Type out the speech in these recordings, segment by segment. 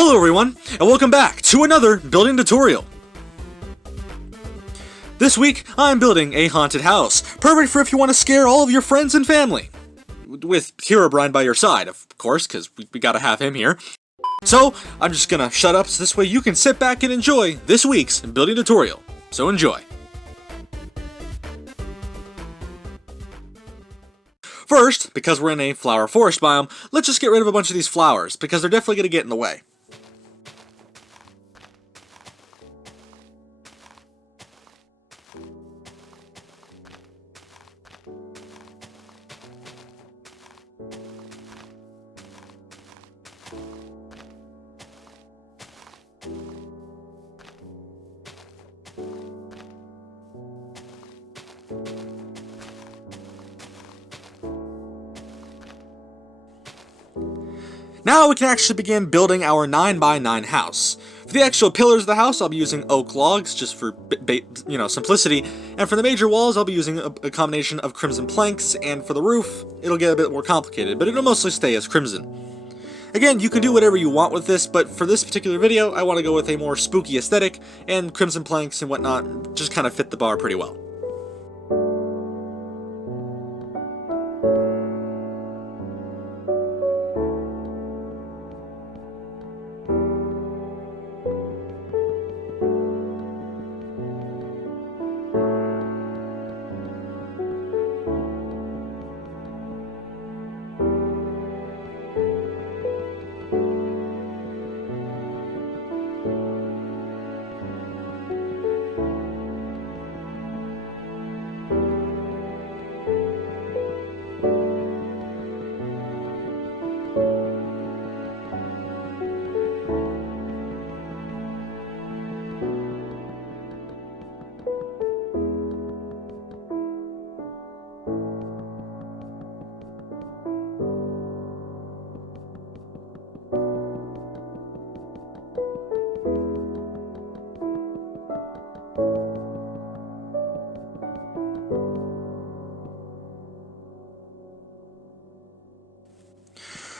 Hello everyone, and welcome back to another building tutorial. This week, I'm building a haunted house, perfect for if you want to scare all of your friends and family. With Herobrine by your side, of course, because we gotta have him here. So, I'm just gonna shut up so this way you can sit back and enjoy this week's building tutorial. So enjoy. First, because we're in a flower forest biome, let's just get rid of a bunch of these flowers, because they're definitely gonna get in the way. Now we can actually begin building our 9x9 house. For the actual pillars of the house, I'll be using oak logs, just for simplicity, and for the major walls, I'll be using a combination of crimson planks, and for the roof, it'll get a bit more complicated, but it'll mostly stay as crimson. Again, you can do whatever you want with this, but for this particular video, I want to go with a more spooky aesthetic, and crimson planks and whatnot just kind of fit the bar pretty well.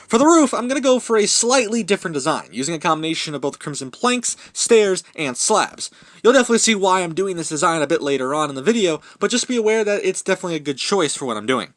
For the roof, I'm going to go for a slightly different design, using a combination of both crimson planks, stairs, and slabs. You'll definitely see why I'm doing this design a bit later on in the video, but just be aware that it's definitely a good choice for what I'm doing.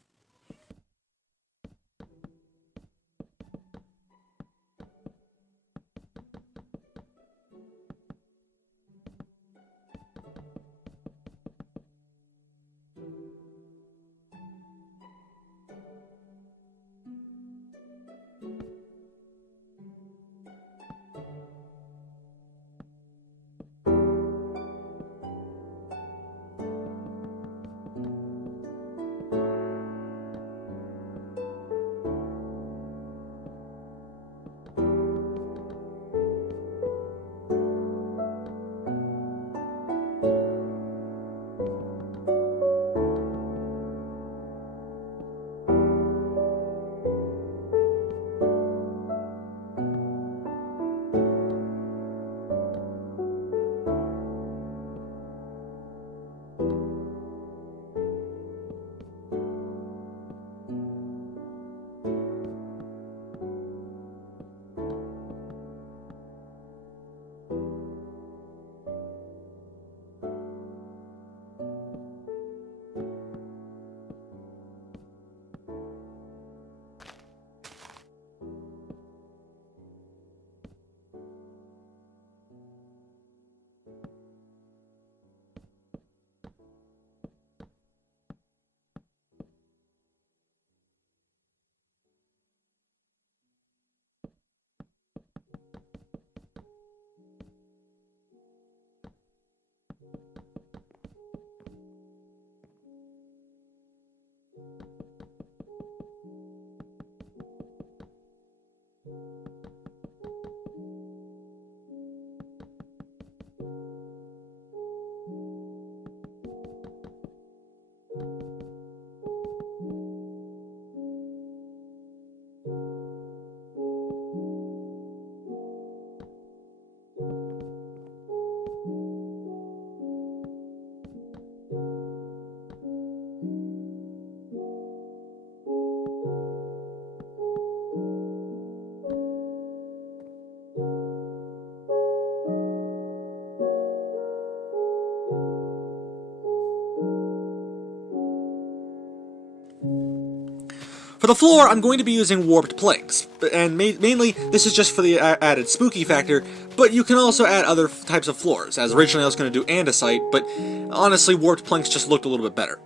For the floor, I'm going to be using warped planks, and mainly this is just for the added spooky factor, but you can also add other types of floors, as originally I was going to do andesite, but honestly warped planks just looked a little bit better.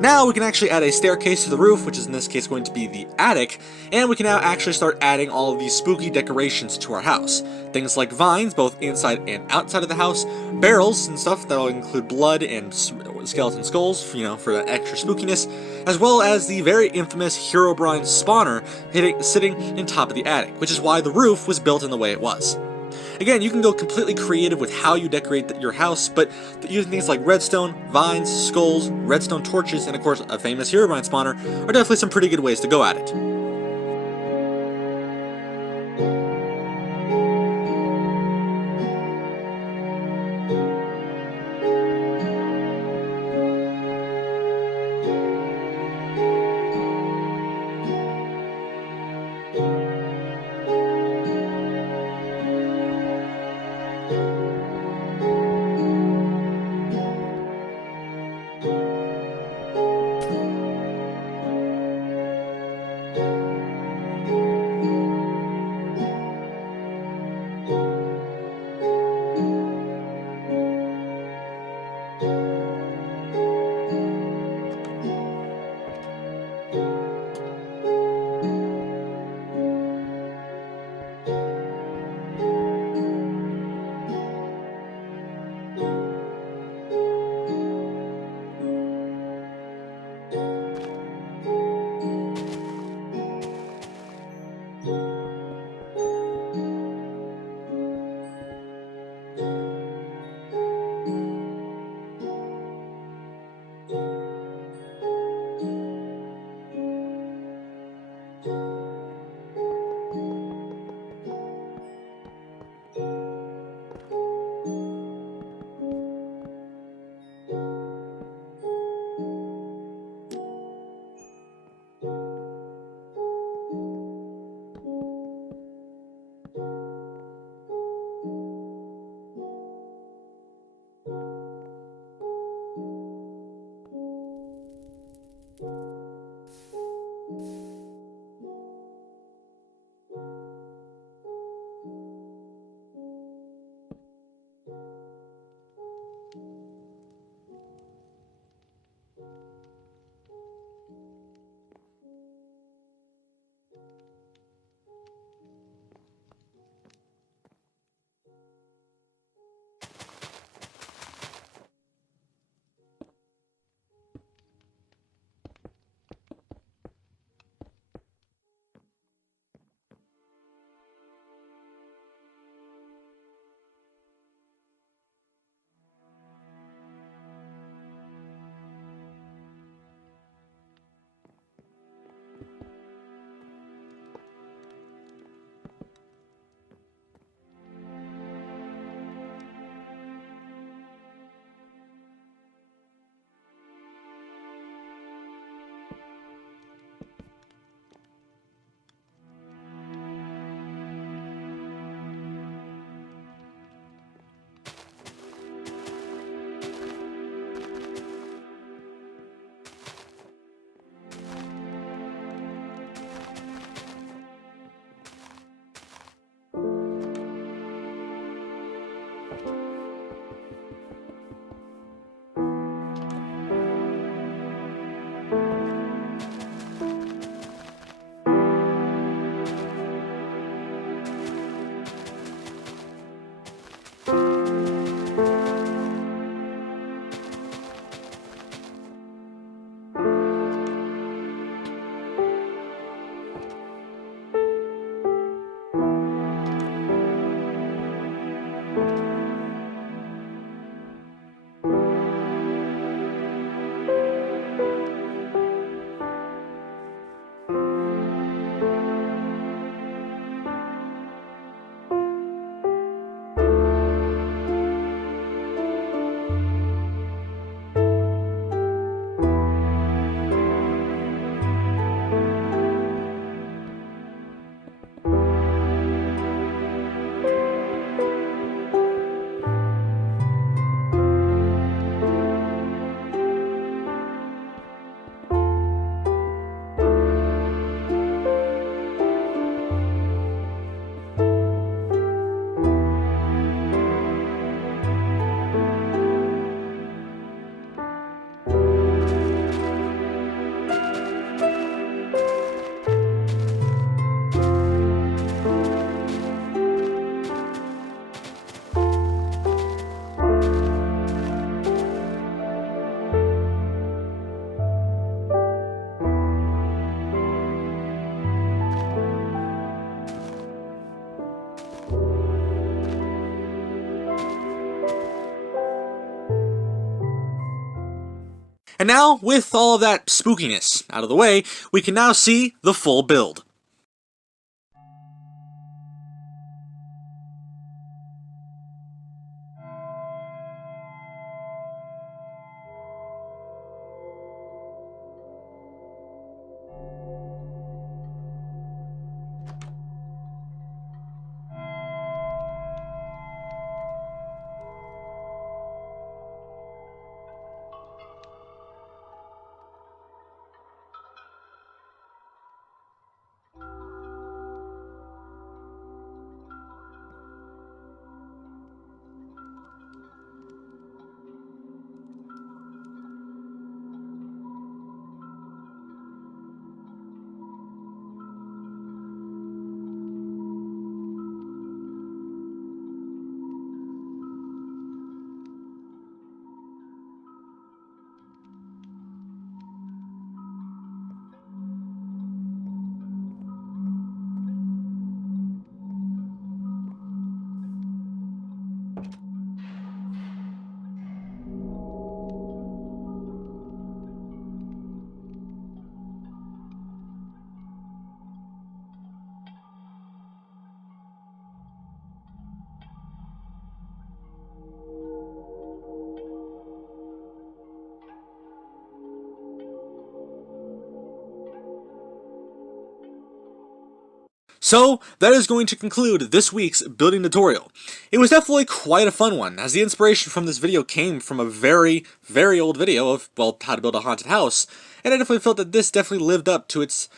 Now we can actually add a staircase to the roof, which is in this case going to be the attic, and we can now actually start adding all of these spooky decorations to our house. Things like vines, both inside and outside of the house, barrels and stuff that'll include blood and skeleton skulls, for that extra spookiness, as well as the very infamous Herobrine spawner sitting in top of the attic, which is why the roof was built in the way it was. Again, you can go completely creative with how you decorate your house, but using things like redstone, vines, skulls, redstone torches, and of course a famous Herobrine spawner are definitely some pretty good ways to go at it. And now, with all of that spookiness out of the way, we can now see the full build. So, that is going to conclude this week's building tutorial. It was definitely quite a fun one, as the inspiration from this video came from a very, very old video of, well, how to build a haunted house, and I definitely felt that this definitely lived up to its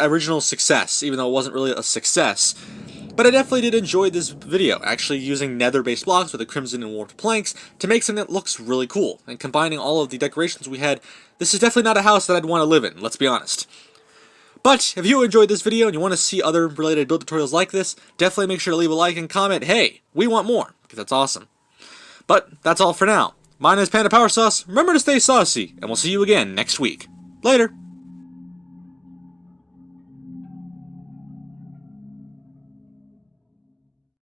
original success, even though it wasn't really a success. But I definitely did enjoy this video, actually using nether-based blocks with the crimson and warped planks to make something that looks really cool, and combining all of the decorations we had. This is definitely not a house that I'd want to live in, let's be honest. But if you enjoyed this video and you want to see other related build tutorials like this, definitely make sure to leave a like and comment, hey, we want more, because that's awesome. But that's all for now. My name is PandaPowerSauce, remember to stay saucy, and we'll see you again next week. Later!